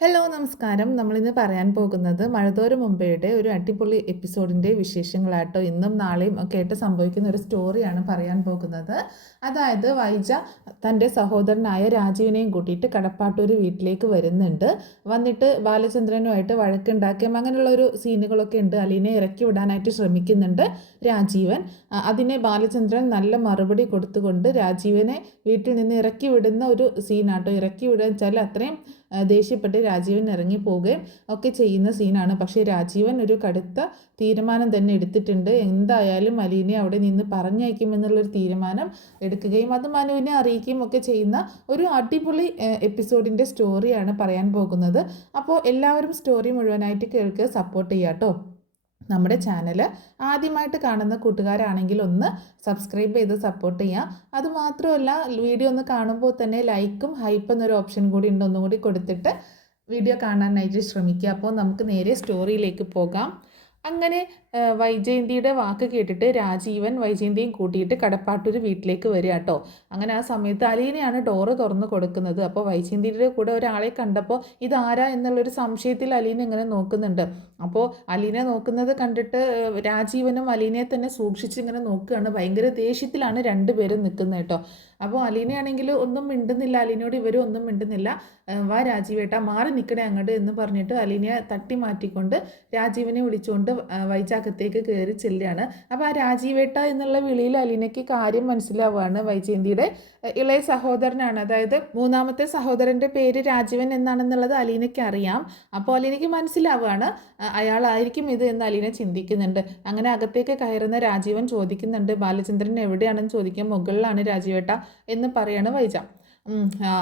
Hello നമസ്കാരം. നമ്മളിന്ന് പറയാൻ പോകുന്നത് മഴതോരും മുമ്പേയുടെ ഒരു അടിപൊളി എപ്പിസോഡിൻ്റെ വിശേഷങ്ങളാട്ടോ. ഇന്നും നാളെയും ഒക്കെ ആയിട്ട് സംഭവിക്കുന്ന ഒരു സ്റ്റോറിയാണ് പറയാൻ പോകുന്നത്. അതായത് വൈജ തൻ്റെ സഹോദരനായ രാജീവിനെയും കൂട്ടിയിട്ട് കടപ്പാട്ടൂർ വീട്ടിലേക്ക് വരുന്നുണ്ട്. വന്നിട്ട് ബാലചന്ദ്രനുമായിട്ട് വഴക്കുണ്ടാക്കിയും അങ്ങനെയുള്ള ഒരു സീനുകളൊക്കെ ഉണ്ട്. അലീനെ ഇറക്കി വിടാനായിട്ട് ശ്രമിക്കുന്നുണ്ട് രാജീവൻ. അതിനെ ബാലചന്ദ്രൻ നല്ല മറുപടി കൊടുത്തുകൊണ്ട് രാജീവനെ വീട്ടിൽ നിന്ന് ഇറക്കി വിടുന്ന ഒരു സീനാട്ടോ. ഇറക്കി വിടുക വെച്ചാൽ അത്രയും ദേഷ്യപ്പെട്ട് രാജീവൻ ഇറങ്ങി പോവുകയും ഒക്കെ ചെയ്യുന്ന സീനാണ്. പക്ഷേ രാജീവൻ ഒരു കടുത്ത തീരുമാനം തന്നെ എടുത്തിട്ടുണ്ട്. എന്തായാലും അലീനെ അവിടെ നിന്ന് പറഞ്ഞയക്കുമെന്നുള്ളൊരു തീരുമാനം എടുക്കുകയും അത് മനുവിനെ അറിയിക്കുകയും ഒക്കെ ചെയ്യുന്ന ഒരു അടിപൊളി എപ്പിസോഡിൻ്റെ സ്റ്റോറിയാണ് പറയാൻ പോകുന്നത്. അപ്പോൾ എല്ലാവരും സ്റ്റോറി മുഴുവനായിട്ട് കേൾക്കുക, സപ്പോർട്ട് ചെയ്യുക കേട്ടോ. നമ്മുടെ ചാനൽ ആദ്യമായിട്ട് കാണുന്ന കൂട്ടുകാരാണെങ്കിൽ ഒന്ന് സബ്സ്ക്രൈബ് ചെയ്ത് സപ്പോർട്ട് ചെയ്യുക. അതുമാത്രമല്ല, വീഡിയോ ഒന്ന് കാണുമ്പോൾ തന്നെ ലൈക്കും ഹൈപ്പ് എന്നൊരു ഓപ്ഷൻ കൂടി ഉണ്ട്, ഒന്നും കൂടി കൊടുത്തിട്ട് വീഡിയോ കാണാനായിട്ട് ശ്രമിക്കുക. അപ്പോൾ നമുക്ക് നേരെ സ്റ്റോറിയിലേക്ക് പോകാം. അങ്ങനെ വൈജയന്തിയുടെ വാക്ക് കേട്ടിട്ട് രാജീവൻ വൈജയന്തിയും കൂട്ടിയിട്ട് കടപ്പാട്ടൂർ വീട്ടിലേക്ക് വരിക കേട്ടോ. അങ്ങനെ ആ സമയത്ത് അലീനയാണ് ഡോറ് തുറന്ന് കൊടുക്കുന്നത്. അപ്പോൾ വൈജയന്തിയുടെ കൂടെ ഒരാളെ കണ്ടപ്പോൾ ഇതാരാ എന്നുള്ളൊരു സംശയത്തിൽ അലീന ഇങ്ങനെ നോക്കുന്നുണ്ട്. അപ്പോൾ അലീനെ നോക്കുന്നത് കണ്ടിട്ട് രാജീവനും അലീനയെ തന്നെ സൂക്ഷിച്ച് ഇങ്ങനെ നോക്കുകയാണ്. ഭയങ്കര ദേഷ്യത്തിലാണ് രണ്ടുപേരും നിൽക്കുന്നത് കേട്ടോ. അപ്പോൾ അലീനയാണെങ്കിൽ ഒന്നും മിണ്ടുന്നില്ല, അലീനയോട് ഇവരും ഒന്നും മിണ്ടുന്നില്ല. വാ രാജീവേട്ടാ, മാറി നിൽക്കണേ അങ്ങോട്ട് എന്ന് പറഞ്ഞിട്ട് അലീനയെ തട്ടി മാറ്റിക്കൊണ്ട് രാജീവനെ വിളിച്ചുകൊണ്ട് വൈജാഗത്തേക്ക് കയറി ചെല്ലുകയാണ്. അപ്പോൾ ആ രാജീവേട്ട എന്നുള്ള വിളിയിൽ അലീനയ്ക്ക് കാര്യം മനസ്സിലാവുകയാണ്. വൈജയന്തിയുടെ ഇളയ സഹോദരനാണ്, അതായത് മൂന്നാമത്തെ സഹോദരൻ്റെ പേര് രാജീവൻ എന്നാണെന്നുള്ളത് അലീനയ്ക്ക് അറിയാം. അപ്പോൾ അലീനയ്ക്ക് മനസ്സിലാവുകയാണ് അയാളായിരിക്കും ഇത് എന്ന് അലീന ചിന്തിക്കുന്നുണ്ട്. അങ്ങനെ അകത്തേക്ക് കയറുന്ന രാജീവൻ ചോദിക്കുന്നുണ്ട്, ബാലചന്ദ്രൻ എവിടെയാണെന്ന് ചോദിക്കാൻ, മുകളിലാണ് രാജീവേട്ട എന്ന് പറയാണ് വൈജ.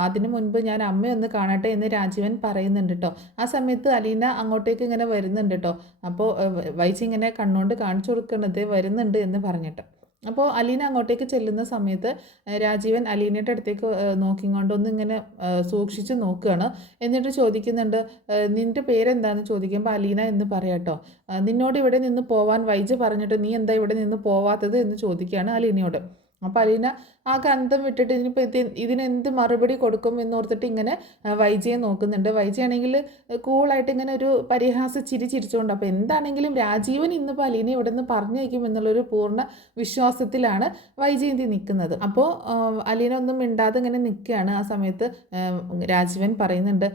അതിനു മുൻപ് ഞാൻ അമ്മയൊന്ന് കാണട്ടെ എന്ന് രാജീവൻ പറയുന്നുണ്ട് കേട്ടോ. ആ സമയത്ത് അലീന അങ്ങോട്ടേക്ക് ഇങ്ങനെ വരുന്നുണ്ട് കേട്ടോ. അപ്പോൾ വൈജ ഇങ്ങനെ കണ്ണുകൊണ്ട് കാണിച്ചു കൊടുക്കുന്നത് വരുന്നുണ്ട് എന്ന് പറഞ്ഞിട്ട്. അപ്പോൾ അലീന അങ്ങോട്ടേക്ക് ചെല്ലുന്ന സമയത്ത് രാജീവൻ അലീനയുടെ അടുത്തേക്ക് നോക്കിക്കൊണ്ടൊന്ന് ഇങ്ങനെ സൂക്ഷിച്ച് നോക്കുകയാണ്. എന്നിട്ട് ചോദിക്കുന്നുണ്ട്, നിൻ്റെ പേരെന്താണെന്ന് ചോദിക്കുമ്പോൾ അലീന എന്ന് പറയാം കേട്ടോ. നിന്നോട് ഇവിടെ നിന്ന് പോവാൻ വൈജ പറഞ്ഞിട്ട് നീ എന്താ ഇവിടെ നിന്ന് പോവാത്തത് എന്ന് ചോദിക്കുകയാണ് അലീനയോട്. അപ്പോൾ അലീന ആ കന്ധം വിട്ടിട്ട് ഇനിയിപ്പോൾ ഇതിനെന്ത് മറുപടി കൊടുക്കും എന്നോർത്തിട്ട് ഇങ്ങനെ വൈജയെ നോക്കുന്നുണ്ട്. വൈജയാണെങ്കിൽ കൂളായിട്ട് ഇങ്ങനെ ഒരു പരിഹാസ ചിരി ചിരിച്ചുകൊണ്ട്, അപ്പോൾ എന്താണെങ്കിലും രാജീവൻ ഇന്നിപ്പോൾ അലീന ഇവിടെ നിന്ന് പറഞ്ഞു വയ്ക്കും എന്നുള്ളൊരു പൂർണ്ണ വിശ്വാസത്തിലാണ് വൈജയന്തി നിൽക്കുന്നത്. അപ്പോൾ അലീന ഒന്നും മിണ്ടാതെ ഇങ്ങനെ നിൽക്കുകയാണ്. ആ സമയത്ത് രാജീവൻ പറയുന്നുണ്ട്,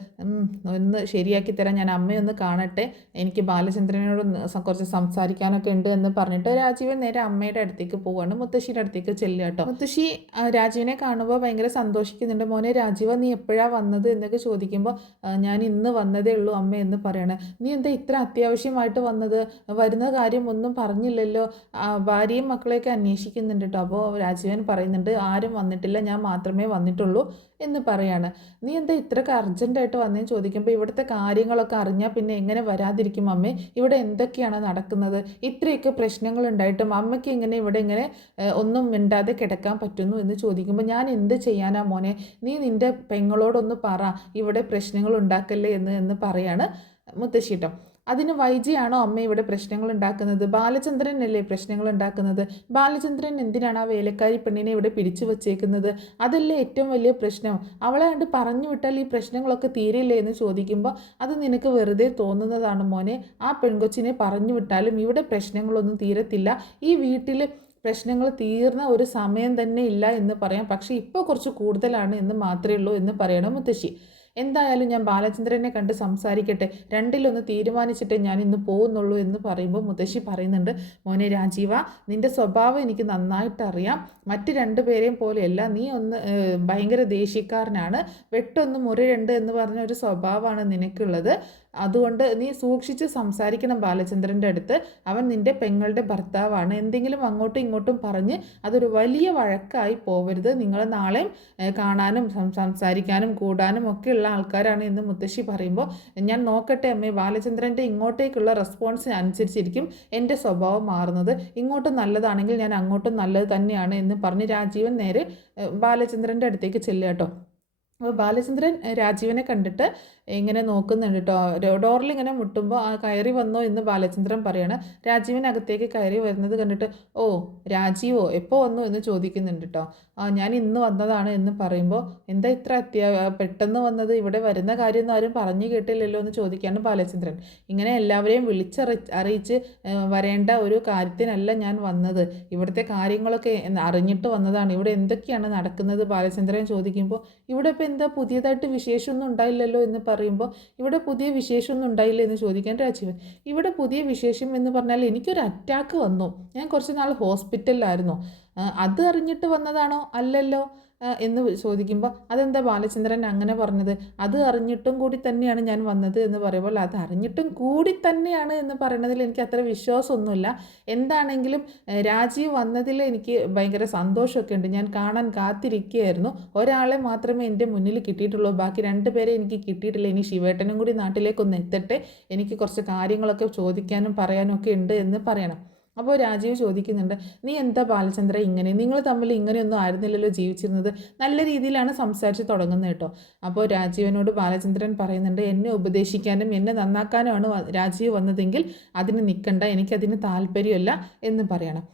ഒന്ന് ശരിയാക്കി തരാം, ഞാൻ അമ്മയൊന്ന് കാണട്ടെ, എനിക്ക് ബാലചന്ദ്രനോട് കുറച്ച് സംസാരിക്കാനൊക്കെ ഉണ്ട് എന്ന് പറഞ്ഞിട്ട് രാജീവൻ നേരെ അമ്മയുടെ അടുത്തേക്ക് പോവുകയാണ്. മുത്തശ്ശിയുടെ അടുത്തേക്ക് ചെല്ലുക കേട്ടോ. മുത്തശ്ശി രാജീവിനെ കാണുമ്പോൾ ഭയങ്കര സന്തോഷിക്കുന്നുണ്ട്. മോനെ രാജീവ, നീ എപ്പോഴാണ് വന്നത് എന്നൊക്കെ ചോദിക്കുമ്പോൾ ഞാൻ ഇന്ന് വന്നതേ ഉള്ളൂ അമ്മ എന്ന് പറയണേ. നീ എന്താ ഇത്ര അത്യാവശ്യമായിട്ട് വന്നത്? വരുന്ന കാര്യം ഒന്നും പറഞ്ഞില്ലല്ലോ. ഭാര്യയും മക്കളെയൊക്കെ അന്വേഷിക്കുന്നുണ്ട് കേട്ടോ. അപ്പോൾ രാജീവൻ പറയുന്നുണ്ട്, ആരും വന്നിട്ടില്ല, ഞാൻ മാത്രമേ വന്നിട്ടുള്ളൂ എന്ന് പറയാണ്. നീ എന്താ ഇത്രയൊക്കെ അർജൻറ്റായിട്ട് വന്നതെന്ന് ചോദിക്കുമ്പോൾ ഇവിടുത്തെ കാര്യങ്ങളൊക്കെ അറിഞ്ഞാൽ പിന്നെ എങ്ങനെ വരാതിരിക്കും അമ്മേ? ഇവിടെ എന്തൊക്കെയാണ് നടക്കുന്നത്? ഇത്രയൊക്കെ പ്രശ്നങ്ങൾ ഉണ്ടായിട്ടും അമ്മയ്ക്ക് ഇങ്ങനെ ഇവിടെ ഇങ്ങനെ ഒന്നും മിണ്ടാതെ കിടക്കാൻ പറ്റുന്നു എന്ന് ചോദിക്കുമ്പോൾ ഞാൻ എന്ത് ചെയ്യാനാ മോനെ? നീ നിൻ്റെ പെങ്ങളോടൊന്ന് പറ, ഇവിടെ പ്രശ്നങ്ങൾ ഉണ്ടാക്കല്ലേ എന്ന് പറയാണ് മുത്തശ്ശിട്ടോ. അതിന് വൈജിയാണോ അമ്മ ഇവിടെ പ്രശ്നങ്ങൾ ഉണ്ടാക്കുന്നത്? ബാലചന്ദ്രനല്ലേ പ്രശ്നങ്ങൾ ഉണ്ടാക്കുന്നത്? ബാലചന്ദ്രൻ എന്തിനാണ് ആ വേലക്കാരി പെണ്ണിനെ ഇവിടെ പിടിച്ചു വച്ചേക്കുന്നത്? അതല്ലേ ഏറ്റവും വലിയ പ്രശ്നം. അവളെ കണ്ട് പറഞ്ഞു വിട്ടാൽ ഈ പ്രശ്നങ്ങളൊക്കെ തീരില്ലേ എന്ന് ചോദിക്കുമ്പോൾ അത് നിനക്ക് വെറുതെ തോന്നുന്നതാണ് മോനെ. ആ പെൺകൊച്ചിനെ പറഞ്ഞു വിട്ടാലും ഇവിടെ പ്രശ്നങ്ങളൊന്നും തീരത്തില്ല. ഈ വീട്ടിൽ പ്രശ്നങ്ങൾ തീർന്ന ഒരു സമയം തന്നെ ഇല്ല എന്ന് പറയാം, പക്ഷേ ഇപ്പോൾ കുറച്ച് കൂടുതലാണ് എന്ന് മാത്രമേ ഉള്ളൂ എന്ന് പറയണം മുത്തശ്ശി. എന്തായാലും ഞാൻ ബാലചന്ദ്രനെ കണ്ട് സംസാരിക്കട്ടെ, രണ്ടിലൊന്ന് തീരുമാനിച്ചിട്ടേ ഞാൻ ഇന്ന് പോകുന്നുള്ളൂ എന്ന് പറയുമ്പോൾ മുത്തശ്ശി പറയുന്നുണ്ട്, മോനെ രാജീവ, നിൻ്റെ സ്വഭാവം എനിക്ക് നന്നായിട്ട് അറിയാം. മറ്റ് രണ്ടുപേരെയും പോലെയല്ല, നീ ഒന്ന് ഭയങ്കര ദേഷ്യക്കാരനാണ്, വെട്ടൊന്ന് മുറി രണ്ട് എന്ന് പറഞ്ഞ ഒരു സ്വഭാവമാണ് നിനക്കുള്ളത്. അതുകൊണ്ട് നീ സൂക്ഷിച്ച് സംസാരിക്കണം ബാലചന്ദ്രൻ്റെ അടുത്ത്. അവൻ നിൻ്റെ പെങ്ങളുടെ ഭർത്താവാണ്. എന്തെങ്കിലും അങ്ങോട്ടും ഇങ്ങോട്ടും പറഞ്ഞ് അതൊരു വലിയ വഴക്കായി പോവരുത്. നിങ്ങൾ നാളെയും കാണാനും സംസാരിക്കാനും കൂടാനും ഒക്കെ ഉള്ള ആൾക്കാരാണ് എന്ന് മുത്തശ്ശി പറയുമ്പോൾ ഞാൻ നോക്കട്ടെ അമ്മേ, ബാലചന്ദ്രൻ്റെ ഇങ്ങോട്ടേക്കുള്ള റെസ്പോൺസ് അനുസരിച്ചിരിക്കും എൻ്റെ സ്വഭാവം മാറുന്നത്. ഇങ്ങോട്ടും നല്ലതാണെങ്കിൽ ഞാൻ അങ്ങോട്ടും നല്ലത് തന്നെയാണ് എന്ന് പറഞ്ഞ് രാജീവൻ നേരെ ബാലചന്ദ്രൻ്റെ അടുത്തേക്ക് ചെല്ലുക കേട്ടോ. അപ്പോൾ ബാലചന്ദ്രൻ രാജീവനെ കണ്ടിട്ട് ഇങ്ങനെ നോക്കുന്നുണ്ട് കേട്ടോ. ഡോറിൽ ഇങ്ങനെ മുട്ടുമ്പോൾ ആ കയറി വന്നോ എന്ന് ബാലചന്ദ്രൻ പറയാണ്. രാജീവൻ അകത്തേക്ക് കയറി വരുന്നത് കണ്ടിട്ട് ഓ രാജീവോ എപ്പോൾ വന്നു എന്ന് ചോദിക്കുന്നുണ്ട് കേട്ടോ. ഞാൻ ഇന്ന് വന്നതാണ് എന്ന് പറയുമ്പോൾ എന്താ ഇത്ര പെട്ടെന്ന് വന്നത്, ഇവിടെ വരുന്ന കാര്യമൊന്നും ആരും പറഞ്ഞു കേട്ടില്ലല്ലോ എന്ന് ചോദിക്കുകയാണ് ബാലചന്ദ്രൻ. ഇങ്ങനെ എല്ലാവരെയും അറിയിച്ച് വരേണ്ട ഒരു കാര്യത്തിനല്ല ഞാൻ വന്നത്, ഇവിടുത്തെ കാര്യങ്ങളൊക്കെ അറിഞ്ഞിട്ട് വന്നതാണ്. ഇവിടെ എന്തൊക്കെയാണ് നടക്കുന്നത് ബാലചന്ദ്രൻ ചോദിക്കുമ്പോൾ ഇവിടെ ഇപ്പോൾ എന്താ പുതിയതായിട്ട് വിശേഷമൊന്നും ഉണ്ടായില്ലല്ലോ എന്ന് പറയുമ്പോൾ ഇവിടെ പുതിയ വിശേഷമൊന്നും ഉണ്ടായില്ല എന്ന് ചോദിക്കാൻ രാജീവൻ. ഇവിടെ പുതിയ വിശേഷം എന്ന് പറഞ്ഞാൽ എനിക്കൊരു അറ്റാക്ക് വന്നു, ഞാൻ കുറച്ച് നാൾ ഹോസ്പിറ്റലിലായിരുന്നു, അത് അറിഞ്ഞിട്ട് വന്നതാണോ അല്ലല്ലോ എന്ന് ചോദിക്കുമ്പോൾ അതെന്താ ബാലചന്ദ്രൻ അങ്ങനെ പറഞ്ഞത്, അത് അറിഞ്ഞിട്ടും കൂടി തന്നെയാണ് ഞാൻ വന്നത് എന്ന് പറയുമ്പോൾ അത് അറിഞ്ഞിട്ടും കൂടി തന്നെയാണ് എന്ന് പറയുന്നതിൽ എനിക്ക് അത്ര വിശ്വാസമൊന്നുമില്ല. എന്താണെങ്കിലും രാജീവ് വന്നതിൽ എനിക്ക് ഭയങ്കര സന്തോഷമൊക്കെ ഉണ്ട്, ഞാൻ കാണാൻ കാത്തിരിക്കുകയായിരുന്നു. ഒരാളെ മാത്രമേ എൻ്റെ മുന്നിൽ കിട്ടിയിട്ടുള്ളൂ, ബാക്കി 2 പേരെ എനിക്ക് കിട്ടിയിട്ടില്ല. ഇനി ശിവേട്ടനും കൂടി നാട്ടിലേക്കൊന്ന് എത്തട്ടെ, എനിക്ക് കുറച്ച് കാര്യങ്ങളൊക്കെ ചോദിക്കാനും പറയാനും ഒക്കെ ഉണ്ട് എന്ന് പറയണം. അപ്പോൾ രാജീവ് ചോദിക്കുന്നുണ്ട്, നീ എന്താ ബാലചന്ദ്ര ഇങ്ങനെ, നിങ്ങൾ തമ്മിൽ ഇങ്ങനെയൊന്നും ആയിരുന്നില്ലല്ലോ ജീവിച്ചിരുന്നത്, നല്ല രീതിയിലാണ് സംസാരിച്ച് തുടങ്ങുന്നത് കേട്ടോ. അപ്പോൾ രാജീവനോട് ബാലചന്ദ്രൻ പറയുന്നുണ്ട്, എന്നെ ഉപദേശിക്കാനും എന്നെ നന്നാക്കാനുമാണ് രാജീവ് വന്നതെങ്കിൽ അതിന് നിൽക്കണ്ട, എനിക്കതിന് താല്പര്യമല്ല എന്ന് പറയണം.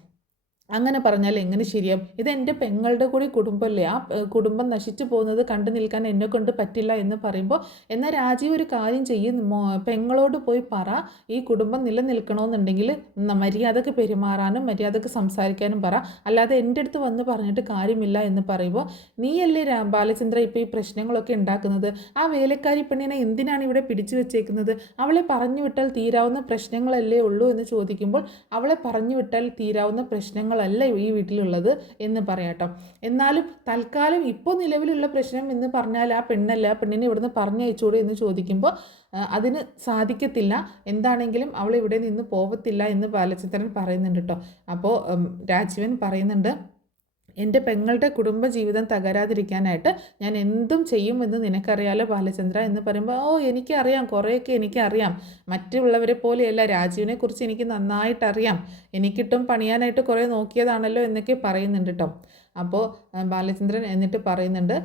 അങ്ങനെ പറഞ്ഞാൽ എങ്ങനെ ശരിയാവും, ഇതെൻ്റെ പെങ്ങളുടെ കൂടി കുടുംബമല്ലേ, ആ കുടുംബം നശിച്ചു പോകുന്നത് കണ്ടു നിൽക്കാൻ എന്നെക്കൊണ്ട് പറ്റില്ല എന്ന് പറയുമ്പോൾ എന്നാൽ രാജീവ് ഒരു കാര്യം ചെയ്യും, പെങ്ങളോട് പോയി പറ ഈ കുടുംബം നിലനിൽക്കണമെന്നുണ്ടെങ്കിൽ മര്യാദക്ക് പെരുമാറാനും മര്യാദക്ക് സംസാരിക്കാനും പറ, അല്ലാതെ എൻ്റെ അടുത്ത് വന്ന് പറഞ്ഞിട്ട് കാര്യമില്ല എന്ന് പറയുമ്പോൾ നീയല്ലേ ബാലചന്ദ്ര ഇപ്പോൾ ഈ പ്രശ്നങ്ങളൊക്കെ ഉണ്ടാക്കുന്നത്, ആ വേലക്കാരി പെണ്ണിനെ എന്തിനാണ് ഇവിടെ പിടിച്ചു വെച്ചേക്കുന്നത്, അവളെ പറഞ്ഞു വിട്ടാൽ തീരാവുന്ന പ്രശ്നങ്ങളല്ലേ ഉള്ളൂ എന്ന് ചോദിക്കുമ്പോൾ അവളെ പറഞ്ഞു വിട്ടാൽ തീരാവുന്ന പ്രശ്നങ്ങൾ അല്ല ഈ വീട്ടിലുള്ളത് എന്ന് പറയാട്ടോ. എന്നാലും തൽക്കാലം ഇപ്പോൾ നിലവിലുള്ള പ്രശ്നം എന്ന് പറഞ്ഞാൽ ആ പെണ്ണല്ല, ആ പെണ്ണിനെ ഇവിടുന്ന് പറഞ്ഞയച്ചൂടെ എന്ന് ചോദിക്കുമ്പോൾ അതിന് സാധിക്കത്തില്ല, എന്താണെങ്കിലും അവൾ ഇവിടെ നിന്ന് പോകത്തില്ല എന്ന് ബാലചന്ദ്രൻ പറയുന്നുണ്ട് കേട്ടോ. അപ്പോൾ രാജീവൻ പറയുന്നുണ്ട്, എൻ്റെ പെങ്ങളുടെ കുടുംബജീവിതം തകരാതിരിക്കാനായിട്ട് ഞാൻ എന്തും ചെയ്യുമെന്ന് നിനക്കറിയാലോ ബാലചന്ദ്ര എന്ന് പറയുമ്പോൾ ഓ എനിക്കറിയാം, കുറേയൊക്കെ എനിക്കറിയാം, മറ്റുള്ളവരെ പോലെയല്ല, രാജീവിനെക്കുറിച്ച് എനിക്ക് നന്നായിട്ടറിയാം, എനിക്കിട്ടും പണിയാനായിട്ട് കുറേ നോക്കിയതാണല്ലോ എന്നൊക്കെ പറയുന്നുണ്ട് കേട്ടോ. അപ്പോൾ ബാലചന്ദ്രൻ എന്നിട്ട് പറയുന്നുണ്ട്,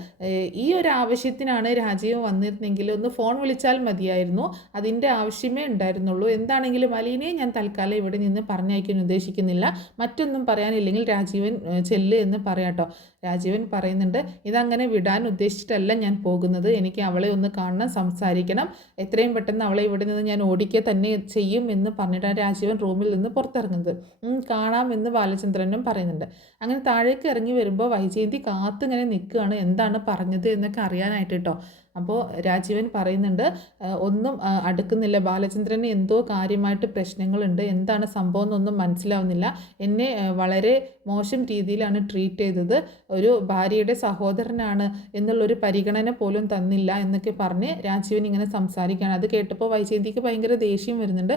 ഈ ഒരു ആവശ്യത്തിനാണ് രാജീവ് വന്നിരുന്നെങ്കിൽ ഒന്ന് ഫോൺ വിളിച്ചാൽ മതിയായിരുന്നു, അതിൻ്റെ ആവശ്യമേ ഉണ്ടായിരുന്നുള്ളൂ, എന്താണെങ്കിലും അലീനയെ ഞാൻ തൽക്കാലം ഇവിടെ നിന്ന് പറഞ്ഞയക്കാൻ ഉദ്ദേശിക്കുന്നില്ല, മറ്റൊന്നും പറയാനില്ലെങ്കിൽ രാജീവൻ ചെല്ല് എന്ന് പറയാട്ടോ. രാജീവൻ പറയുന്നുണ്ട്, ഇതങ്ങനെ വിടാൻ ഉദ്ദേശിച്ചിട്ടല്ല ഞാൻ പോകുന്നത്, എനിക്ക് അവളെ ഒന്ന് കാണണം, സംസാരിക്കണം, എത്രയും പെട്ടെന്ന് അവളെ ഇവിടെ നിന്ന് ഞാൻ ഓടിക്കുക തന്നെ ചെയ്യും എന്ന് പറഞ്ഞിട്ടാണ് രാജീവൻ റൂമിൽ നിന്ന് പുറത്തിറങ്ങുന്നത്. കാണാമെന്ന് ബാലചന്ദ്രനും പറയുന്നുണ്ട്. അങ്ങനെ താഴേക്ക് ഇറങ്ങി വരുമ്പോൾ വൈജയന്തി കാത്തിങ്ങനെ നിൽക്കുകയാണ്, എന്താണ് പറഞ്ഞത് എന്നൊക്കെ അറിയാനായിട്ട് കേട്ടോ. അപ്പോൾ രാജീവൻ പറയുന്നുണ്ട്, ഒന്നും അടുക്കുന്നില്ല, ബാലചന്ദ്രന് എന്തോ കാര്യമായിട്ട് പ്രശ്നങ്ങളുണ്ട്, എന്താണ് സംഭവം എന്നൊന്നും മനസ്സിലാവുന്നില്ല, എന്നെ വളരെ മോശം രീതിയിലാണ് ട്രീറ്റ് ചെയ്തത്, ഒരു ഭാര്യയുടെ സഹോദരനാണ് എന്നുള്ളൊരു പരിഗണന പോലും തന്നില്ല എന്നൊക്കെ പറഞ്ഞ് രാജീവൻ ഇങ്ങനെ സംസാരിക്കുകയാണ്. അത് കേട്ടപ്പോൾ വൈജയന്തിക്ക് ഭയങ്കര ദേഷ്യം വരുന്നുണ്ട്.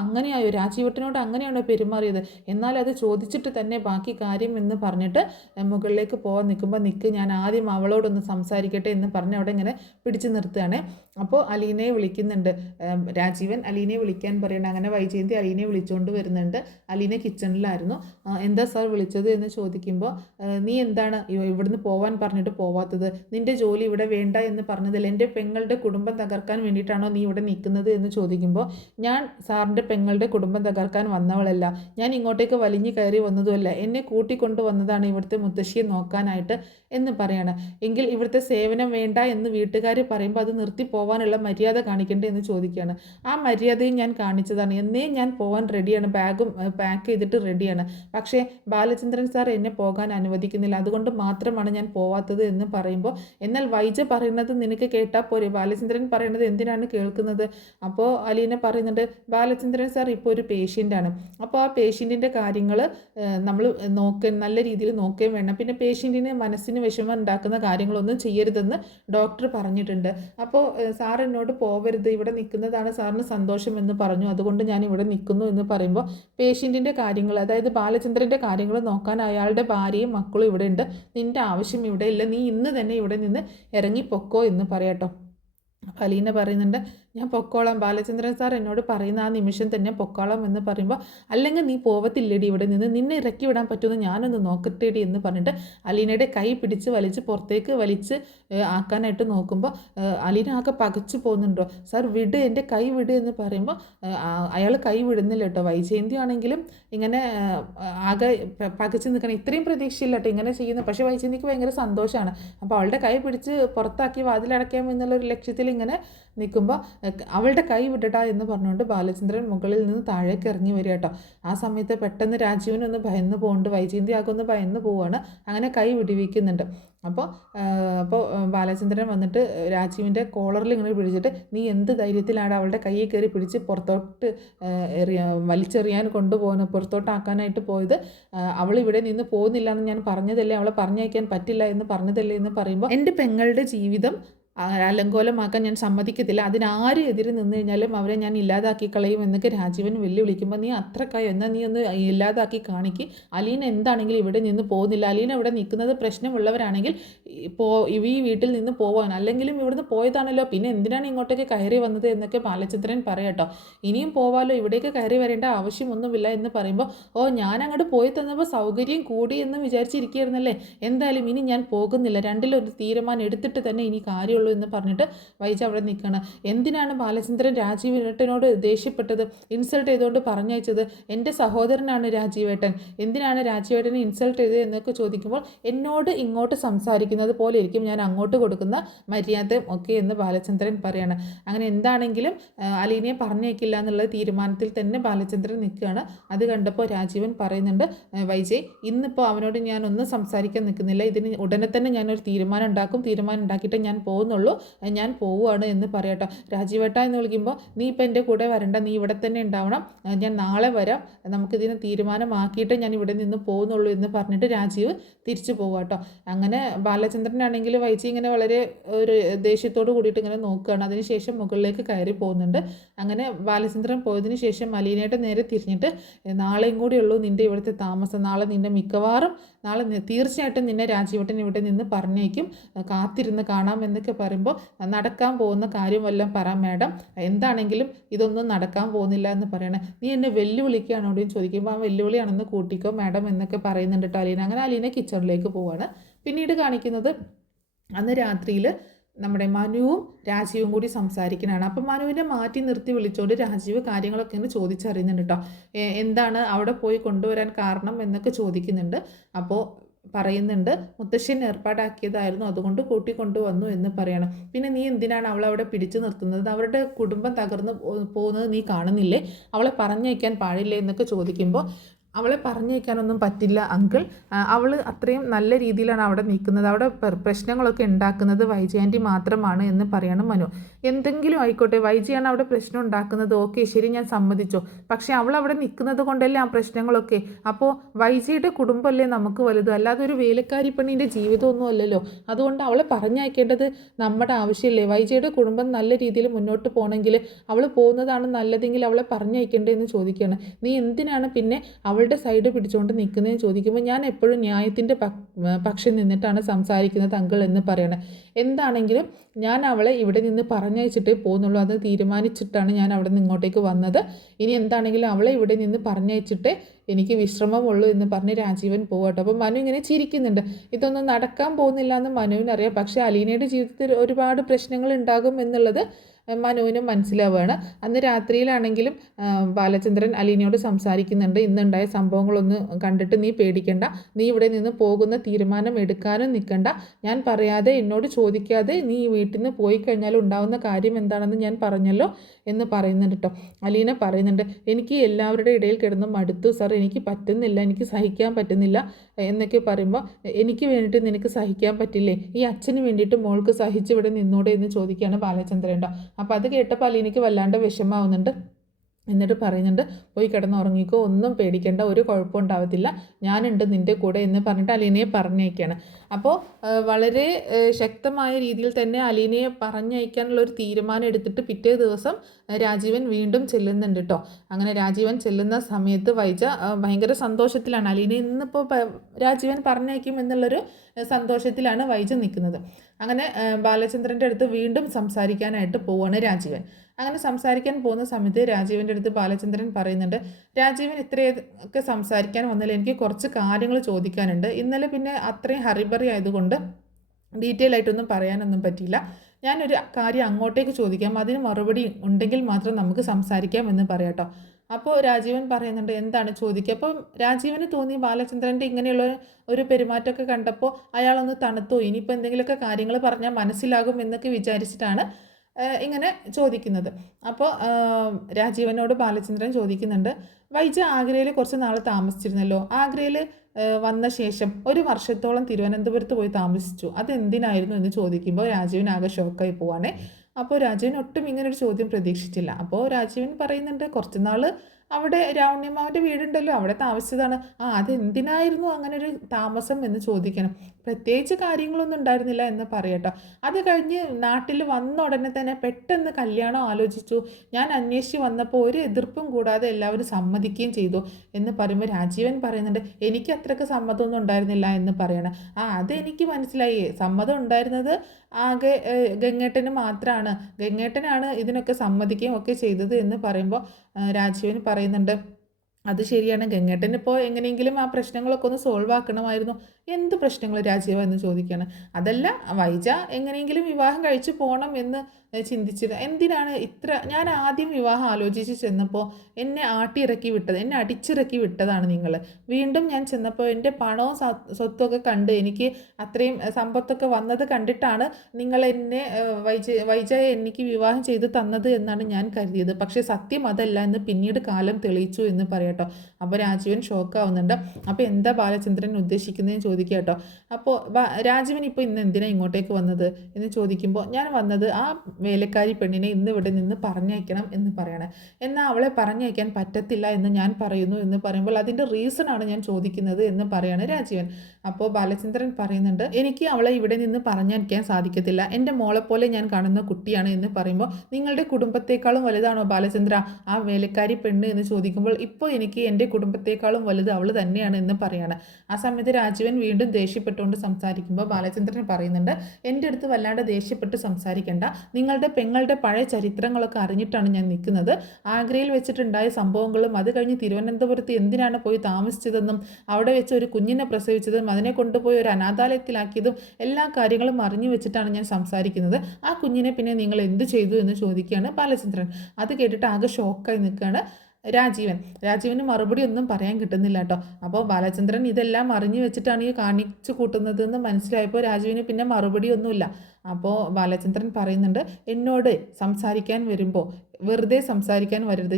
അങ്ങനെയായോ, രാജീവട്ടനോട് അങ്ങനെയാണോ പെരുമാറിയത്, എന്നാൽ അത് ചോദിച്ചിട്ട് തന്നെ ബാക്കി കാര്യം എന്ന് പറഞ്ഞിട്ട് മുകളിലേക്ക് പോകാൻ നിൽക്കുമ്പോൾ ഞാൻ ആദ്യം അവളോടൊന്ന് സംസാരിക്കട്ടെ എന്ന് പറഞ്ഞ് അവിടെ ഇങ്ങനെ പിടിച്ചു നിർത്തുകയാണ്. അപ്പോൾ അലീനയെ വിളിക്കുന്നുണ്ട് രാജീവൻ, അലീനയെ വിളിക്കാൻ പറയണം. അങ്ങനെ വൈജയന്തി അലീനയെ വിളിച്ചുകൊണ്ട് വരുന്നുണ്ട്. അലീന കിച്ചണിലായിരുന്നു. എന്താ സാർ വിളിച്ചത് എന്ന് ചോദിക്കുമ്പോൾ നീ എന്താണ് ഇവിടുന്ന് പോവാൻ പറഞ്ഞിട്ട് പോവാത്തത്, നിൻ്റെ ജോലി ഇവിടെ വേണ്ട എന്ന് പറഞ്ഞതിൽ എൻ്റെ പെങ്ങളുടെ കുടുംബം തകർക്കാൻ വേണ്ടിയിട്ടാണോ നീ ഇവിടെ നിൽക്കുന്നത് എന്ന് ചോദിക്കുമ്പോൾ ഞാൻ സാറിൻ്റെ പെങ്ങളുടെ കുടുംബം തകർക്കാൻ വന്നവളല്ല, ഞാൻ ഇങ്ങോട്ടേക്ക് വലിഞ്ഞു കയറി വന്നതുമല്ല, എന്നെ കൂട്ടിക്കൊണ്ട് വന്നതാണ് ഇവിടുത്തെ മുത്തശ്ശിയെ നോക്കാനായിട്ട് എന്ന് പറയാണ്. എങ്കിൽ ഇവിടുത്തെ സേവനം വേണ്ട എന്ന് വീട്ടുകാർ പറയുമ്പോൾ അത് നിർത്തി പോകാനുള്ള മര്യാദ കാണിക്കണ്ടേ എന്ന് ചോദിക്കുകയാണ്. ആ മര്യാദയും ഞാൻ കാണിച്ചതാണ്, എന്നേ ഞാൻ പോകാൻ റെഡിയാണ്, ബാഗും പാക്ക് ചെയ്തിട്ട് റെഡിയാണ്, പക്ഷേ ബാലചന്ദ്രൻ സാർ എന്നെ പോകാൻ അനുവദിക്കുന്നില്ല, അതുകൊണ്ട് മാത്രമാണ് ഞാൻ പോവാത്തത് എന്ന് പറയുമ്പോൾ എന്നാൽ വൈജ പറയുന്നത് നിനക്ക് കേട്ടാൽ പോരെ, ബാലചന്ദ്രൻ പറയുന്നത് എന്തിനാണ് കേൾക്കുന്നത്. അപ്പോൾ അലീന പറയുന്നുണ്ട്, ബാലചന്ദ്രൻ സാർ ഇപ്പോൾ ഒരു പേഷ്യൻ്റാണ്, അപ്പോൾ ആ പേഷ്യൻറ്റിൻ്റെ കാര്യങ്ങൾ നമ്മൾ നല്ല രീതിയിൽ നോക്കുകയും വേണം, പിന്നെ പേഷ്യൻറ്റിന് മനസ്സിന് വിഷമം ഉണ്ടാക്കുന്ന കാര്യങ്ങളൊന്നും ചെയ്യരുതെന്ന് ഡോക്ടർ പറഞ്ഞിട്ടുണ്ട്, അപ്പോൾ സാർ എന്നോട് പോവരുത്, ഇവിടെ നിൽക്കുന്നതാണ് സാറിന് സന്തോഷം എന്ന് പറഞ്ഞു, അതുകൊണ്ട് ഞാൻ ഇവിടെ നിൽക്കുന്നു എന്ന് പറയുമ്പോൾ പേഷ്യൻറ്റിൻ്റെ കാര്യങ്ങൾ, അതായത് ബാലചന്ദ്രൻ്റെ കാര്യങ്ങൾ നോക്കാൻ അയാളുടെ ഭാര്യയും മക്കളും ഇവിടെ ഉണ്ട്, നിൻ്റെ ആവശ്യം ഇവിടെ ഇല്ല, നീ ഇന്ന് തന്നെ ഇവിടെ നിന്ന് ഇറങ്ങിപ്പൊക്കോ എന്ന് പറയാട്ടോ. അപ്പോൾ അലീന പറയുന്നുണ്ട്, ഞാൻ പൊക്കോളാം, ബാലചന്ദ്രൻ സാർ എന്നോട് പറയുന്ന ആ നിമിഷം തന്നെ പൊക്കോളാം എന്ന് പറയുമ്പോൾ, അല്ലെങ്കിൽ നീ പോവത്തില്ലേടി ഇവിടെ നിന്ന്, നിന്നെ ഇറക്കി വിടാൻ പറ്റുമെന്ന് ഞാനൊന്ന് നോക്കട്ടേടി എന്ന് പറഞ്ഞിട്ട് അലീനയുടെ കൈ പിടിച്ച് വലിച്ച് പുറത്തേക്ക് വലിച്ച് ആക്കാനായിട്ട് നോക്കുമ്പോൾ അലീന ആകെ പകച്ചു പോകുന്നുണ്ടോ. സാർ വിട്, എൻ്റെ കൈ വിട് എന്ന് പറയുമ്പോൾ അയാൾ കൈ വിടുന്നില്ല കേട്ടോ. വൈജയന്തി ആണെങ്കിലും ഇങ്ങനെ ആകെ പകച്ച് നിൽക്കണം. ഇത്രയും പ്രതീക്ഷയില്ല കേട്ടോ ഇങ്ങനെ ചെയ്യുന്നത്. പക്ഷേ വൈജയന്തിക്ക് ഭയങ്കര സന്തോഷമാണ്. അപ്പോൾ അവളുടെ കൈ പിടിച്ച് പുറത്താക്കി വാതിലടയ്ക്കാം എന്നുള്ളൊരു ലക്ഷ്യത്തിൽ ഇങ്ങനെ നിൽക്കുമ്പോൾ അവളുടെ കൈ വിടട്ടാ എന്ന് പറഞ്ഞുകൊണ്ട് ബാലചന്ദ്രൻ മുകളിൽ നിന്ന് താഴേക്ക് ഇറങ്ങി വരിക കേട്ടോ. ആ സമയത്ത് പെട്ടെന്ന് രാജീവനൊന്ന് ഭയന്ന് പോകുന്നുണ്ട്, വൈജയന്തി ആകൊന്ന് ഭയന്ന് പോവുകയാണ്. അങ്ങനെ കൈ വിടിവിക്കുന്നുണ്ട്. അപ്പോൾ ബാലചന്ദ്രൻ വന്നിട്ട് രാജീവിൻ്റെ കോളറിൽ ഇങ്ങനെ പിടിച്ചിട്ട്, നീ എന്ത് ധൈര്യത്തിലാണ് അവളുടെ കയ്യിൽ കയറി പിടിച്ച് പുറത്തോട്ട് വലിച്ചെറിയാൻ കൊണ്ടുപോകുന്നത്, പുറത്തോട്ടാക്കാനായിട്ട് പോയത്? അവൾ ഇവിടെ നിന്ന് പോകുന്നില്ല എന്ന് ഞാൻ പറഞ്ഞതല്ലേ, അവളെ പറഞ്ഞയക്കാൻ പറ്റില്ല എന്ന് പറഞ്ഞതല്ലേ എന്ന് പറയുമ്പോൾ, എൻ്റെ പെങ്ങളുടെ ജീവിതം അലങ്കോലമാക്കാൻ ഞാൻ സമ്മതിക്കത്തില്ല, അതിനാരും എതിരെ നിന്ന് കഴിഞ്ഞാലും അവരെ ഞാൻ ഇല്ലാതാക്കി കളയും എന്നൊക്കെ രാജീവൻ വെല്ലുവിളിക്കുമ്പോൾ, നീ അത്രക്കായോ, എന്നാൽ നീ ഒന്ന് ഇല്ലാതാക്കി കാണിക്ക്. അലീന എന്താണെങ്കിലും ഇവിടെ നിന്ന് പോകുന്നില്ല, അലീന ഇവിടെ നിൽക്കുന്നത് പ്രശ്നമുള്ളവരാണെങ്കിൽ ഈ വീട്ടിൽ നിന്ന് പോവാൻ, അല്ലെങ്കിലും ഇവിടുന്ന് പോയതാണല്ലോ, പിന്നെ എന്തിനാണ് ഇങ്ങോട്ടേക്ക് കയറി വന്നത് എന്നൊക്കെ ബാലചന്ദ്രൻ പറയാട്ടോ. ഇനിയും പോവാലോ, ഇവിടേക്ക് കയറി വരേണ്ട ആവശ്യമൊന്നുമില്ല എന്ന് പറയുമ്പോൾ, ഞാൻ അങ്ങോട്ട് പോയി തന്നപ്പോൾ സൗകര്യം കൂടി എന്ന് വിചാരിച്ചിരിക്കുകയായിരുന്നല്ലേ, എന്തായാലും ഇനി ഞാൻ പോകുന്നില്ല, രണ്ടിലൊരു തീരുമാനം എടുത്തിട്ട് തന്നെ ഇനി കാര്യമുള്ളൂ എന്ന് പറഞ്ഞിട്ട് വൈജ അവിടെ നിൽക്കണം. എന്തിനാണ് ബാലചന്ദ്രൻ രാജീവേട്ടനോട് ദേഷ്യപ്പെട്ടത്, ഇൻസൾട്ട് ചെയ്തുകൊണ്ട് പറഞ്ഞയച്ചത്? എൻ്റെ സഹോദരനാണ് രാജീവേട്ടൻ, എന്തിനാണ് രാജീവേട്ടനെ ഇൻസൾട്ട് ചെയ്തത് എന്നൊക്കെ ചോദിക്കുമ്പോൾ, എന്നോട് ഇങ്ങോട്ട് സംസാരിക്കുന്നത് പോലെ ഇരിക്കും ഞാൻ അങ്ങോട്ട് കൊടുക്കുന്ന മര്യാദ ഒക്കെ എന്ന് ബാലചന്ദ്രൻ പറയാണ്. അങ്ങനെ എന്താണെങ്കിലും അലീനയെ പറഞ്ഞേക്കില്ല എന്നുള്ള തീരുമാനത്തിൽ തന്നെ ബാലചന്ദ്രൻ നിൽക്കുകയാണ്. അത് കണ്ടപ്പോൾ രാജീവൻ പറയുന്നുണ്ട്, വൈജയ് ഇന്നിപ്പോൾ അവനോട് ഞാൻ ഒന്നും സംസാരിക്കാൻ നിൽക്കുന്നില്ല, ഇതിന് ഉടനെ തന്നെ ഞാനൊരു തീരുമാനം ഉണ്ടാക്കിയിട്ട് ഞാൻ പോകുന്നുള്ളൂ, ഞാൻ പോവുകയാണ് എന്ന് പറയട്ടോ. രാജീവേട്ട എന്ന് വിളിക്കുമ്പോൾ, നീ ഇപ്പം എൻ്റെ കൂടെ വരണ്ട, നീ ഇവിടെ തന്നെ ഉണ്ടാവണം, ഞാൻ നാളെ വരാം, നമുക്കിതിന് തീരുമാനമാക്കിയിട്ട് ഞാൻ ഇവിടെ നിന്ന് പോകുന്നുള്ളൂ എന്ന് പറഞ്ഞിട്ട് രാജീവ് തിരിച്ചു പോവാട്ടോ. അങ്ങനെ ബാലചന്ദ്രനാണെങ്കിൽ വൈജി ഇങ്ങനെ വളരെ ഒരു ദേഷ്യത്തോട് കൂടിയിട്ട് ഇങ്ങനെ നോക്കുകയാണ്. അതിനുശേഷം മുകളിലേക്ക് കയറി പോകുന്നുണ്ട്. അങ്ങനെ ബാലചന്ദ്രൻ പോയതിന് ശേഷം അലീനയുടെ നേരെ തിരിഞ്ഞിട്ട്, നാളെയും കൂടി ഉള്ളൂ നിൻ്റെ ഇവിടുത്തെ താമസം, നാളെ നിന്നെ മിക്കവാറും നാളെ തീർച്ചയായിട്ടും നിന്നെ രാജീവേട്ടൻ ഇവിടെ നിന്ന് പറഞ്ഞേക്കും, കാത്തിരുന്ന് കാണാം എന്നൊക്കെ പറയുമ്പോൾ, നടക്കാൻ പോകുന്ന കാര്യമെല്ലാം പറ മാഡം, എന്താണെങ്കിലും ഇതൊന്നും നടക്കാൻ പോകുന്നില്ല എന്ന് പറയണേ. നീ എന്നെ വെല്ലുവിളിക്കുകയാണോടെയും ചോദിക്കുമ്പോൾ, ആ വെല്ലുവിളിയാണെന്ന് കൂട്ടിക്കോ മാഡം എന്നൊക്കെ പറയുന്നുണ്ട് കേട്ടോ അലീന. അങ്ങനെ അലീന കിച്ചണിലേക്ക് പോവാണ്. പിന്നീട് കാണിക്കുന്നത് അന്ന് രാത്രിയിൽ നമ്മുടെ മനുവും രാജീവും കൂടി സംസാരിക്കുന്നതാണ്. അപ്പം മനുവിനെ മാറ്റി നിർത്തി വിളിച്ചുകൊണ്ട് രാജീവ് കാര്യങ്ങളൊക്കെ ഇങ്ങനെ ചോദിച്ചറിയുന്നുണ്ട് കേട്ടോ. എന്താണ് അവിടെ പോയി കൊണ്ടുവരാൻ കാരണം എന്നൊക്കെ ചോദിക്കുന്നുണ്ട്. അപ്പോൾ പറയുന്നുണ്ട്, മുത്തശ്ശൻ ഏർപ്പാടാക്കിയതായിരുന്നു, അതുകൊണ്ട് കൂട്ടിക്കൊണ്ടുവന്നു എന്ന് പറയണം. പിന്നെ നീ എന്തിനാണ് അവളെ അവിടെ പിടിച്ചു നിർത്തുന്നത്, അവരുടെ കുടുംബം തകർന്നു പോകുന്നത് നീ കാണുന്നില്ലേ, അവളെ പറഞ്ഞയക്കാൻ പാടില്ലേ എന്നൊക്കെ ചോദിക്കുമ്പോൾ, അവളെ പറഞ്ഞേക്കാനൊന്നും പറ്റില്ല അങ്കിൾ, അവൾ അത്രയും നല്ല രീതിയിലാണ് അവിടെ നിൽക്കുന്നത്, അവിടെ പ്രശ്നങ്ങളൊക്കെ ഉണ്ടാക്കുന്നത് വൈജയന്തി മാത്രമാണ് എന്ന് പറയണം മനു. എന്തെങ്കിലും ആയിക്കോട്ടെ, വൈജയാണ് അവിടെ പ്രശ്നം ഉണ്ടാക്കുന്നത്, ഓക്കെ ശരി ഞാൻ സമ്മതിച്ചു, പക്ഷേ അവൾ അവിടെ നിൽക്കുന്നത് കൊണ്ടല്ലേ ആ പ്രശ്നങ്ങളൊക്കെ. അപ്പോൾ വൈജയുടെ കുടുംബമല്ലേ നമുക്ക് വലുത്, അല്ലാതെ ഒരു വേലക്കാരി പെണ്ണിൻ്റെ ജീവിതമൊന്നും അല്ലല്ലോ, അതുകൊണ്ട് അവളെ പറഞ്ഞയക്കേണ്ടത് നമ്മുടെ ആവശ്യമില്ലേ. വൈജയുടെ കുടുംബം നല്ല രീതിയിൽ മുന്നോട്ട് പോകണമെങ്കിൽ അവൾ പോകുന്നതാണ് നല്ലതെങ്കിൽ അവളെ പറഞ്ഞയക്കേണ്ടതെന്ന് ചോദിക്കുകയാണ്. നീ എന്തിനാണ് പിന്നെ അവളുടെ സൈഡ് പിടിച്ചുകൊണ്ട് നിൽക്കുന്നതെന്ന് ചോദിക്കുമ്പോൾ, ഞാൻ എപ്പോഴും ന്യായത്തിൻ്റെ പക്ഷം നിന്നിട്ടാണ് സംസാരിക്കുന്നത് അങ്കിൾ എന്ന് പറയണേ. എന്താണെങ്കിലും ഞാൻ അവളെ ഇവിടെ നിന്ന് പറഞ്ഞയച്ചിട്ടേ പോകുന്നുള്ളൂ, അത് തീരുമാനിച്ചിട്ടാണ് ഞാൻ അവിടെ നിന്ന് ഇങ്ങോട്ടേക്ക് വന്നത്. ഇനി എന്താണെങ്കിലും അവളെ ഇവിടെ നിന്ന് പറഞ്ഞയച്ചിട്ടേ എനിക്ക് വിശ്രമമുള്ളൂ എന്ന് പറഞ്ഞ് രാജീവൻ പോകട്ടോ. അപ്പം മനു ഇങ്ങനെ ചിരിക്കുന്നുണ്ട്. ഇതൊന്നും നടക്കാൻ പോകുന്നില്ല എന്ന് മനുവിനറിയാം, പക്ഷേ അലീനയുടെ ജീവിതത്തിൽ ഒരുപാട് പ്രശ്നങ്ങൾ ഉണ്ടാകും എന്നുള്ളത് മനുവിനും മനസ്സിലാവുകയാണ്. അന്ന് രാത്രിയിലാണെങ്കിലും ബാലചന്ദ്രൻ അലീനയോട് സംസാരിക്കുന്നുണ്ട്, ഇന്നുണ്ടായ സംഭവങ്ങളൊന്നും കണ്ടിട്ട് നീ പേടിക്കണ്ട, നീ ഇവിടെ നിന്ന് പോകുന്ന തീരുമാനം എടുക്കാനും നിൽക്കണ്ട, ഞാൻ പറയാതെ എന്നോട് ചോദിക്കാതെ നീ വീട്ടിൽ നിന്ന് പോയി കഴിഞ്ഞാൽ ഉണ്ടാവുന്ന കാര്യം എന്താണെന്ന് ഞാൻ പറഞ്ഞല്ലോ എന്ന് പറയുന്നുണ്ട് കേട്ടോ. അലീന പറയുന്നുണ്ട്, എനിക്ക് എല്ലാവരുടെ ഇടയിൽ കിടന്ന് മടുത്തു സാർ, എനിക്ക് പറ്റുന്നില്ല, എനിക്ക് സഹിക്കാൻ പറ്റുന്നില്ല എന്നൊക്കെ പറയുമ്പോൾ, എനിക്ക് വേണ്ടിയിട്ട് നിനക്ക് സഹിക്കാൻ പറ്റില്ലേ, ഈ അച്ഛന് വേണ്ടിയിട്ട് മോൾക്ക് സഹിച്ച് ഇവിടെ നിന്നൂടെ എന്ന് ചോദിക്കുകയാണ് ബാലചന്ദ്രൻ കേട്ടോ. അപ്പോൾ അത് കേട്ടപ്പോൾ അലീനയ്ക്ക് വല്ലാണ്ട് വിഷമാവുന്നുണ്ട്. എന്നിട്ട് പറയുന്നുണ്ട്, പോയി കിടന്നുറങ്ങിക്കോ, ഒന്നും പേടിക്കേണ്ട, ഒരു കുഴപ്പം ഉണ്ടാവത്തില്ല, ഞാനുണ്ട് നിൻ്റെ കൂടെ എന്ന് പറഞ്ഞിട്ട് അലീനയെ പറഞ്ഞയക്കുകയാണ്. അപ്പോൾ വളരെ ശക്തമായ രീതിയിൽ തന്നെ അലീനയെ പറഞ്ഞയക്കാനുള്ളൊരു തീരുമാനം എടുത്തിട്ട് പിറ്റേ ദിവസം രാജീവൻ വീണ്ടും ചെല്ലുന്നുണ്ട് കേട്ടോ. അങ്ങനെ രാജീവൻ ചെല്ലുന്ന സമയത്ത് വൈജ ഭയങ്കര സന്തോഷത്തിലാണ്. അലീന ഇന്നിപ്പോൾ രാജീവൻ പറഞ്ഞയക്കും എന്നുള്ളൊരു സന്തോഷത്തിലാണ് വൈജ നിൽക്കുന്നത്. അങ്ങനെ ബാലചന്ദ്രൻ്റെ അടുത്ത് വീണ്ടും സംസാരിക്കാനായിട്ട് പോവാണ് രാജീവൻ. അങ്ങനെ സംസാരിക്കാൻ പോകുന്ന സമയത്ത് രാജീവൻ്റെ അടുത്ത് ബാലചന്ദ്രൻ പറയുന്നുണ്ട്, രാജീവൻ ഇത്രയൊക്കെ സംസാരിക്കാൻ വന്നതിൽ എനിക്ക് കുറച്ച് കാര്യങ്ങൾ ചോദിക്കാനുണ്ട്. ഇന്നലെ പിന്നെ അത്രയും ഹറിബറി ആയതുകൊണ്ട് ഡീറ്റെയിൽ ആയിട്ടൊന്നും പറയാനൊന്നും പറ്റിയില്ല. ഞാനൊരു കാര്യം അങ്ങോട്ടേക്ക് ചോദിക്കാം, അതിന് മറുപടി ഉണ്ടെങ്കിൽ മാത്രം നമുക്ക് സംസാരിക്കാം എന്ന് പറയാട്ടോ. അപ്പോൾ രാജീവൻ പറയുന്നുണ്ട്, എന്താണ് ചോദിക്കുക. അപ്പോൾ രാജീവന് തോന്നി ബാലചന്ദ്രൻ്റെ ഇങ്ങനെയുള്ള ഒരു പെരുമാറ്റമൊക്കെ കണ്ടപ്പോൾ അയാളൊന്ന് തണുത്തു, ഇനിയിപ്പോൾ എന്തെങ്കിലുമൊക്കെ കാര്യങ്ങൾ പറഞ്ഞാൽ മനസ്സിലാകും എന്നൊക്കെ വിചാരിച്ചിട്ടാണ് ഇങ്ങനെ ചോദിക്കുന്നത്. അപ്പോൾ രാജീവനോട് ബാലചന്ദ്രൻ ചോദിക്കുന്നുണ്ട്, വൈജ ആഗ്രയിൽ കുറച്ച് നാൾ താമസിച്ചിരുന്നല്ലോ. ആഗ്രയിൽ വന്ന ശേഷം ഒരു വർഷത്തോളം തിരുവനന്തപുരത്ത് പോയി താമസിച്ചു. അതെന്തിനായിരുന്നു എന്ന് ചോദിക്കുമ്പോൾ രാജീവൻ ആകെ ഷോക്കായി പോവാണേ. അപ്പോൾ രാജീവൻ ഒട്ടും ഇങ്ങനൊരു ചോദ്യം പ്രതീക്ഷിച്ചില്ല. അപ്പോൾ രാജീവൻ പറയുന്നുണ്ട്, കുറച്ച് നാൾ അവിടെ രാവണ്യമ്മാവൻ്റെ വീടുണ്ടല്ലോ, അവിടെ താമസിച്ചതാണ്. അതെന്തിനായിരുന്നു അങ്ങനെ ഒരു താമസം എന്ന് ചോദിക്കണം. പ്രത്യേകിച്ച് കാര്യങ്ങളൊന്നും ഉണ്ടായിരുന്നില്ല എന്ന് പറയട്ടോ. അത് കഴിഞ്ഞ് നാട്ടിൽ വന്ന ഉടനെ തന്നെ പെട്ടെന്ന് കല്യാണം ആലോചിച്ചു. ഞാൻ അന്വേഷിച്ച് വന്നപ്പോൾ ഒരു എതിർപ്പും കൂടാതെ എല്ലാവരും സമ്മതിക്കുകയും ചെയ്തു എന്ന് പറയുമ്പോൾ രാജീവൻ പറയുന്നുണ്ട്, എനിക്ക് അത്രയ്ക്ക് സമ്മതമൊന്നും ഉണ്ടായിരുന്നില്ല എന്ന് പറയണം. അതെനിക്ക് മനസ്സിലായി. സമ്മതം ഉണ്ടായിരുന്നത് ആകെ ഗംഗേട്ടന് മാത്രമാണ്. ഗംഗേട്ടനാണ് ഇതിനൊക്കെ സമ്മതിക്കുകയും ഒക്കെ ചെയ്തത് എന്ന് പറയുമ്പോൾ രാജീവൻ പറയുന്നുണ്ട്, അത് ശരിയാണ്, ഗംഗേട്ടനിപ്പോൾ എങ്ങനെയെങ്കിലും ആ പ്രശ്നങ്ങളൊക്കെ ഒന്ന് സോൾവ് ആക്കണമായിരുന്നു. എന്ത് പ്രശ്നങ്ങൾ രാജീവ എന്ന് ചോദിക്കുകയാണ്. അതല്ല, വൈജ എങ്ങനെയെങ്കിലും വിവാഹം കഴിച്ചു പോകണം എന്ന് ചിന്തിച്ചത്. എന്തിനാണ് ഇത്ര, ഞാൻ ആദ്യം വിവാഹം ആലോചിച്ച് ചെന്നപ്പോൾ എന്നെ ആട്ടിയിറക്കി വിട്ടത്, എന്നെ അടിച്ചിറക്കി വിട്ടതാണ് നിങ്ങൾ. വീണ്ടും ഞാൻ ചെന്നപ്പോൾ എൻ്റെ പണവും സ്വത്തൊക്കെ കണ്ട് എനിക്ക് അത്രയും സമ്പത്തൊക്കെ വന്നത് കണ്ടിട്ടാണ് നിങ്ങൾ എന്നെ വൈജയെ എനിക്ക് വിവാഹം ചെയ്ത് തന്നത് എന്നാണ് ഞാൻ കരുതിയത്. പക്ഷേ സത്യം അതല്ല എന്ന് പിന്നീട് കാലം തെളിയിച്ചു എന്ന് പറയട്ടോ. അപ്പോൾ രാജീവൻ ഷോക്കാവുന്നുണ്ട്. അപ്പോൾ എന്താ ബാലചന്ദ്രൻ ഉദ്ദേശിക്കുന്നതെന്ന് ചോദിക്കുക കേട്ടോ. അപ്പോൾ രാജീവൻ ഇപ്പോൾ ഇന്ന് എന്തിനാണ് ഇങ്ങോട്ടേക്ക് വന്നത് എന്ന് ചോദിക്കുമ്പോൾ, ഞാൻ വന്നത് ആ വേലക്കാരി പെണ്ണിനെ ഇന്ന് ഇവിടെ നിന്ന് പറഞ്ഞയക്കണം എന്ന് പറയണേ. എന്നാൽ അവളെ പറഞ്ഞയക്കാൻ പറ്റത്തില്ല എന്ന് ഞാൻ പറയുന്നു എന്ന് പറയുമ്പോൾ അതിൻ്റെ റീസണാണ് ഞാൻ ചോദിക്കുന്നത് എന്ന് പറയാണ് രാജീവൻ. അപ്പോൾ ബാലചന്ദ്രൻ പറയുന്നുണ്ട്, എനിക്ക് അവളെ ഇവിടെ നിന്ന് പറഞ്ഞയക്കാൻ സാധിക്കത്തില്ല, എൻ്റെ മോളെപ്പോലെ ഞാൻ കാണുന്ന കുട്ടിയാണ് എന്ന് പറയുമ്പോൾ, നിങ്ങളുടെ കുടുംബത്തെക്കാളും വലുതാണോ ബാലചന്ദ്ര ആ വേലക്കാരി പെണ്ണ് എന്ന് ചോദിക്കുമ്പോൾ, ഇപ്പോൾ എനിക്ക് എൻ്റെ കുടുംബത്തെക്കാളും വലുത് അവൾ തന്നെയാണ് എന്ന് പറയാണ്. ആ സമയത്ത് രാജീവൻ വീണ്ടും ദേഷ്യപ്പെട്ടുകൊണ്ട് സംസാരിക്കുമ്പോൾ ബാലചന്ദ്രൻ പറയുന്നുണ്ട്, എൻ്റെ അടുത്ത് വല്ലാണ്ട് ദേഷ്യപ്പെട്ട് സംസാരിക്കേണ്ട. നിങ്ങളുടെ പെങ്ങളുടെ പഴയ ചരിത്രങ്ങളൊക്കെ അറിഞ്ഞിട്ടാണ് ഞാൻ നിൽക്കുന്നത്. ആഗ്രയിൽ വെച്ചിട്ടുണ്ടായ സംഭവങ്ങളും അത് കഴിഞ്ഞ് തിരുവനന്തപുരത്ത് എന്തിനാണ് പോയി താമസിച്ചതെന്നും അവിടെ വെച്ച് ഒരു കുഞ്ഞിനെ പ്രസവിച്ചതും അതിനെ കൊണ്ടുപോയി ഒരു അനാഥാലയത്തിലാക്കിയതും എല്ലാ കാര്യങ്ങളും അറിഞ്ഞു വെച്ചിട്ടാണ് ഞാൻ സംസാരിക്കുന്നത്. ആ കുഞ്ഞിനെ പിന്നെ നിങ്ങൾ എന്ത് ചെയ്തു എന്ന് ചോദിക്കുകയാണ് ബാലചന്ദ്രൻ. അത് കേട്ടിട്ട് ആകെ ഷോക്കായി നിൽക്കുകയാണ് രാജീവന് മറുപടി ഒന്നും പറയാൻ കിട്ടുന്നില്ല കേട്ടോ. അപ്പോൾ ബാലചന്ദ്രൻ ഇതെല്ലാം അറിഞ്ഞു വെച്ചിട്ടാണ് ഈ കാണിച്ചു കൂട്ടുന്നതെന്ന് മനസ്സിലായപ്പോൾ രാജീവിന് പിന്നെ മറുപടി ഒന്നുമില്ല. അപ്പോൾ ബാലചന്ദ്രൻ പറയുന്നുണ്ട്, എന്നോട് സംസാരിക്കാൻ വരുമ്പോൾ വെറുതെ സംസാരിക്കാൻ വരരുത്.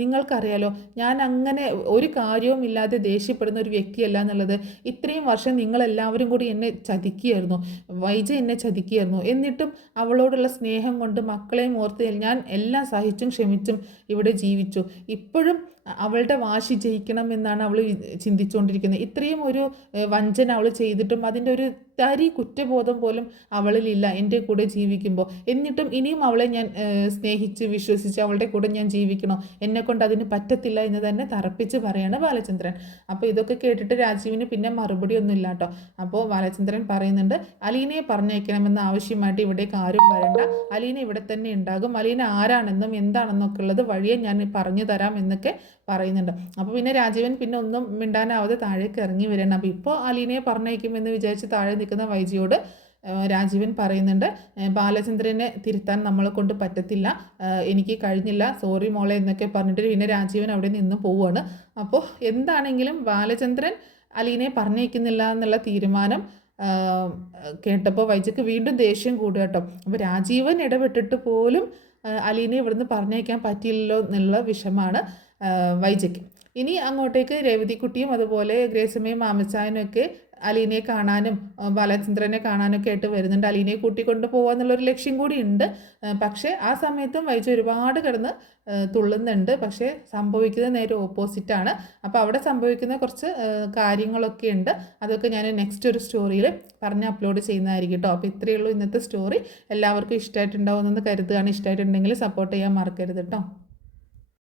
നിങ്ങൾക്കറിയാലോ, ഞാൻ അങ്ങനെ ഒരു കാര്യവും ഇല്ലാതെ ദേഷ്യപ്പെടുന്ന ഒരു വ്യക്തിയല്ല എന്നുള്ളത്. ഇത്രയും വർഷം നിങ്ങളെല്ലാവരും കൂടി എന്നെ ചതിക്കുകയായിരുന്നു, വൈജ എന്നെ ചതിക്കുകയായിരുന്നു. എന്നിട്ടും അവളോടുള്ള സ്നേഹം കൊണ്ട് മക്കളെയും ഓർത്ത് ഞാൻ എല്ലാം സഹിച്ചും ക്ഷമിച്ചും ഇവിടെ ജീവിച്ചു. ഇപ്പോഴും അവളുടെ വാശി ജയിക്കണം എന്നാണ് അവൾ ചിന്തിച്ചുകൊണ്ടിരിക്കുന്നത്. ഇത്രയും ഒരു വഞ്ചന അവൾ ചെയ്തിട്ടും അതിൻ്റെ ഒരു തരി കുറ്റബോധം പോലും അവളിലില്ല എൻ്റെ കൂടെ ജീവിക്കുമ്പോൾ. എന്നിട്ടും ഇനിയും അവളെ ഞാൻ സ്നേഹിച്ച് വിശ്വസിച്ച് അവളുടെ കൂടെ ഞാൻ ജീവിക്കണോ? എന്നെക്കൊണ്ട് അതിന് പറ്റത്തില്ല എന്ന് തന്നെ തറപ്പിച്ച് പറയാണ് ബാലചന്ദ്രൻ. അപ്പോൾ ഇതൊക്കെ കേട്ടിട്ട് രാജീവിന് പിന്നെ മറുപടി ഒന്നും ഇല്ല കേട്ടോ. അപ്പോൾ ബാലചന്ദ്രൻ പറയുന്നുണ്ട്, അലീനയെ പറഞ്ഞയക്കണമെന്ന ആവശ്യമായിട്ട് ഇവിടേക്ക് ആരും വരണ്ട, അലീന ഇവിടെ തന്നെ ഉണ്ടാകും, അലീന ആരാണെന്നും എന്താണെന്നൊക്കെ ഉള്ളത് വഴിയെ ഞാൻ പറഞ്ഞു തരാം എന്നൊക്കെ പറയുന്നുണ്ട്. അപ്പോൾ പിന്നെ രാജീവൻ പിന്നെ ഒന്നും മിണ്ടാനാവാതെ താഴേക്ക് ഇറങ്ങി വരണം. അപ്പോൾ ഇപ്പോൾ അലീനയെ പറഞ്ഞയക്കുമെന്ന് വിചാരിച്ച് താഴെ നിൽക്കുന്ന വൈജിയോട് രാജീവൻ പറയുന്നുണ്ട്, ബാലചന്ദ്രനെ തിരുത്താൻ നമ്മളെ കൊണ്ട് പറ്റത്തില്ല, എനിക്ക് കഴിഞ്ഞില്ല, സോറി മോളെ എന്നൊക്കെ പറഞ്ഞിട്ട് പിന്നെ രാജീവൻ അവിടെ നിന്ന് പോവുകയാണ്. അപ്പോൾ എന്താണെങ്കിലും ബാലചന്ദ്രൻ അലീനയെ പറഞ്ഞയക്കുന്നില്ല എന്നുള്ള തീരുമാനം കേട്ടപ്പോൾ വൈജയ്ക്ക് വീണ്ടും ദേഷ്യം കൂടുക കേട്ടോ. അപ്പോൾ രാജീവൻ ഇടപെട്ടിട്ട് പോലും അലീനയെ ഇവിടുന്ന് പറഞ്ഞയക്കാൻ പറ്റിയില്ലല്ലോ എന്നുള്ള വിഷമാണ് വൈജയ്ക്ക്. ഇനി അങ്ങോട്ടേക്ക് രേവതിക്കുട്ടിയും അതുപോലെ ഗ്രേസമ്മയും മാമച്ചായനും ഒക്കെ അലീനയെ കാണാനും ബാലചന്ദ്രനെ കാണാനൊക്കെ ആയിട്ട് വരുന്നുണ്ട്. അലീനയെ കൂട്ടിക്കൊണ്ട് പോകാന്നുള്ളൊരു ലക്ഷ്യം കൂടി ഉണ്ട്. പക്ഷേ ആ സമയത്തും വൈജ ഒരുപാട് കിടന്ന് തുള്ളുന്നുണ്ട്. പക്ഷേ സംഭവിക്കുന്നത് നേരെ ഓപ്പോസിറ്റാണ്. അപ്പോൾ അവിടെ സംഭവിക്കുന്ന കുറച്ച് കാര്യങ്ങളൊക്കെ ഉണ്ട്. അതൊക്കെ ഞാൻ നെക്സ്റ്റ് ഒരു സ്റ്റോറിയിൽ പറഞ്ഞ് അപ്ലോഡ് ചെയ്യുന്നതായിരിക്കും കേട്ടോ. അപ്പോൾ ഇത്രയേ ഉള്ളൂ ഇന്നത്തെ സ്റ്റോറി. എല്ലാവർക്കും ഇഷ്ടമായിട്ടുണ്ടാവുമെന്ന് കരുതുകയാണ്. ഇഷ്ടമായിട്ടുണ്ടെങ്കിൽ സപ്പോർട്ട് ചെയ്യാൻ മറക്കരുത് കേട്ടോ.